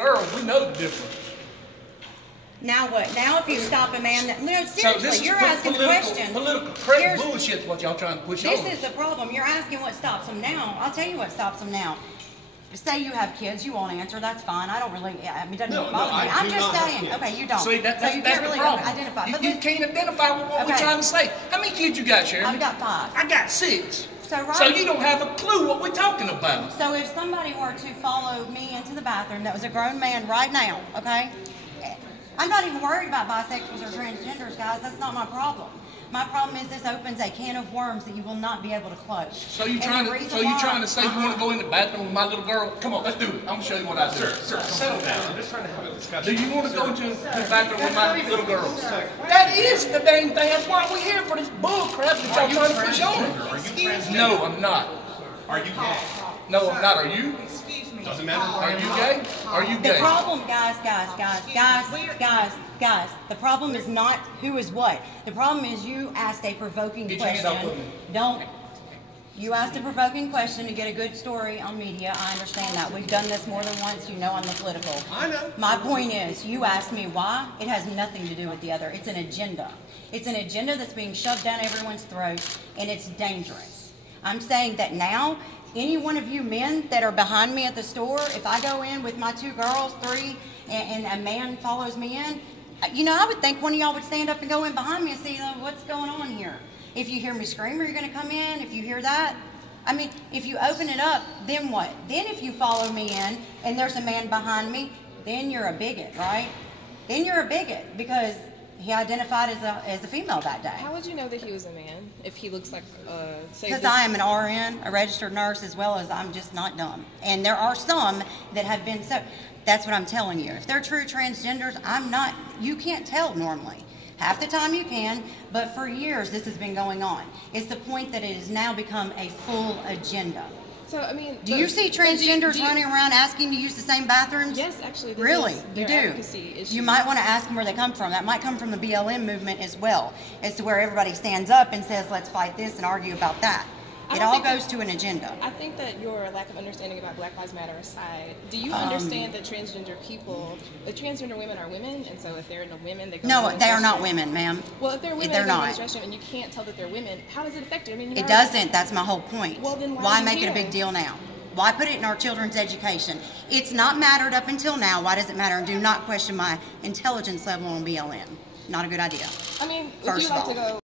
girls, we know the difference. Now what? Now if you stop a man that... No, seriously, So this you're is asking the question. Political crazy bullshit is what y'all trying to push on. This is the problem. You're asking what stops them now. I'll tell you what stops them now. Say you have kids, you won't answer, that's fine. I don't really, I mean, it doesn't bother me. I'm just saying, okay, you don't. See, that's you can't really the problem. Identify. You can't identify with what we're trying to say. How many kids you got, Sharon? I've got 5. I got 6. So, so you don't have a clue what we're talking about. So if somebody were to follow me into the bathroom that was a grown man right now, okay? I'm not even worried about bisexuals or transgenders, guys. That's not my problem. My problem is this opens a can of worms that you will not be able to close. So you trying to say you want to go in the bathroom with my little girl? Come on, let's do it. I'm gonna show you what I do. Sir, settle down. I'm just trying to have a discussion. Do you want to go into the bathroom with my little girl? That is the dang thing. That's why we're here for this bull crap that y'all trying to push on. No, I'm not. Are you gay? No, I'm not. Are you? Doesn't matter. Are you gay? Are you gay? The problem, guys, the problem is not who is what. The problem is you asked a provoking question. You asked a provoking question to get a good story on media. I understand that. We've done this more than once. You know I'm the political. I know. My point is, you asked me why. It has nothing to do with the other. It's an agenda. It's an agenda that's being shoved down everyone's throat, and it's dangerous. I'm saying that now, any one of you men that are behind me at the store, if I go in with my 2 girls, 3, and a man follows me in, you know, I would think one of y'all would stand up and go in behind me and see what's going on here. If you hear me scream, are you going to come in? If you hear that? I mean, if you open it up, then what? Then if you follow me in and there's a man behind me, then you're a bigot, right? Then you're a bigot because he identified as a female that day. How would you know that he was a man if he looks like because I am an RN, a registered nurse, as well as I'm just not dumb. And there are some that have been so. That's what I'm telling you. If they're true transgenders, I'm not. You can't tell normally. Half the time you can, but for years this has been going on. It's the point that it has now become a full agenda. So, I mean, do you see transgenders running around asking to use the same bathrooms? Yes, actually. Really? You do? You might want to ask them where they come from. That might come from the BLM movement as well, as to where everybody stands up and says, let's fight this and argue about that. It all goes to an agenda. I think that your lack of understanding about Black Lives Matter aside, do you understand that transgender people, the transgender women are women, and so if they're in a women, they go No, they are not women, ma'am. Well, if they're women, they're not. And you can't tell that they're women, how does it affect you? I mean, it doesn't. That's my whole point. Well, then why make it a big deal now? Why put it in our children's education? It's not mattered up until now. Why does it matter? And do not question my intelligence level on BLM. Not a good idea. I mean, if you like to go